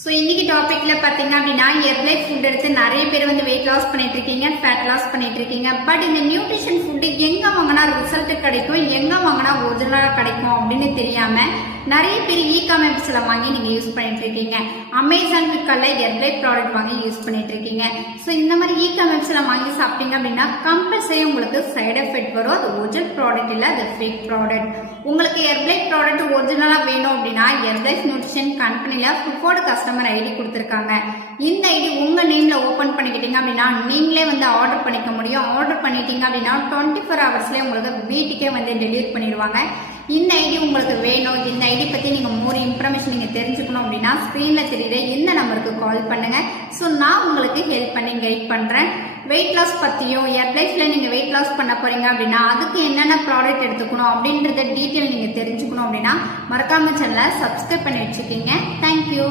So இன்னைக்கு டாபிக்ல பாத்தீங்க அப்படின்னா ஹெர்பலைஃப் ஃபுட் எடுத்து நிறைய பேர் வந்து வெயிட் லாஸ் பண்ணிட்டு இருக்கீங்க, ஃபேட் லாஸ் பண்ணிட்டு இருக்கீங்க. பட் இந்த நியூட்ரிஷன் ஃபுட் எங்க வாங்கினா ரிசல்ட் கிடைக்கும், எங்க வாங்கினா ஒரிஜினலா கிடைக்கும் அப்படின்னு தெரியாம நிறைய பேர் இ-காமர்ஸ்ல வாங்கி நீங்க யூஸ் பண்ணிட்டு இருக்கீங்க. அமேசான் ஃபிளிப்கார்ட்ல ஹெர்பலைஃப் ப்ராடக்ட் வாங்கி யூஸ் பண்ணிட்டு இருக்கீங்க. ஸோ இந்த மாதிரி இ-காமர்ஸ்ல வாங்கி சாப்பிட்டீங்க அப்படின்னா கம்பல்சரி உங்களுக்கு சைடு எஃபெக்ட் வரும். அது ஒரிஜினல் ப்ராடக்ட் இல்ல, அது ஃபேக் ப்ராடக்ட். உங்களுக்கு ஹெர்பலைஃப் ப்ராடக்ட் ஒரிஜினலா வேணும் அப்படின்னா ஹெர்பலைஃப் நியூட்ரிஷன் கம்பெனில ஃபுட் கஸ்டமர் ஐடி கொடுத்திருக்காங்க. இந்த ஐடி உங்க நேம்ல ஓபன் பண்ணிக்கிட்டீங்க அப்படின்னா நீங்களே வந்து ஆர்டர் பண்ணிக்க முடியும். ஆர்டர் பண்ணிட்டீங்க அப்படின்னா 24 ஹவர்ஸ்லயே உங்களுக்கு வீட்டுக்கே வந்து டெலிவரி பண்ணிடுவாங்க. இந்த ஐடி உங்களுக்கு வேணும், இந்த ஐடி பத்தி நீங்க மோர் இன்ஃபர்மேஷன் நீங்க தெரிஞ்சுக்கணும் அப்படின்னா ஸ்கிரீன்ல தெரியுற இந்த நம்பருக்கு கால் பண்ணுங்க. ஸோ நான் உங்களுக்கு ஹெல்ப் பண்ணி கைட் பண்றேன். வெயிட் லாஸ் பத்தியும் ஹெர்பலைஃப்ல நீங்க வெயிட் லாஸ் பண்ண போறீங்க அப்படின்னா அதுக்கு என்னென்ன ப்ராடக்ட் எடுத்துக்கணும் அப்படின்றத டீட்டெயில் நீங்க தெரிஞ்சுக்கணும் அப்படின்னா மறக்காம சேனலை சப்ஸ்கிரைப் பண்ணி வச்சுக்கீங்க. தேங்க்யூ.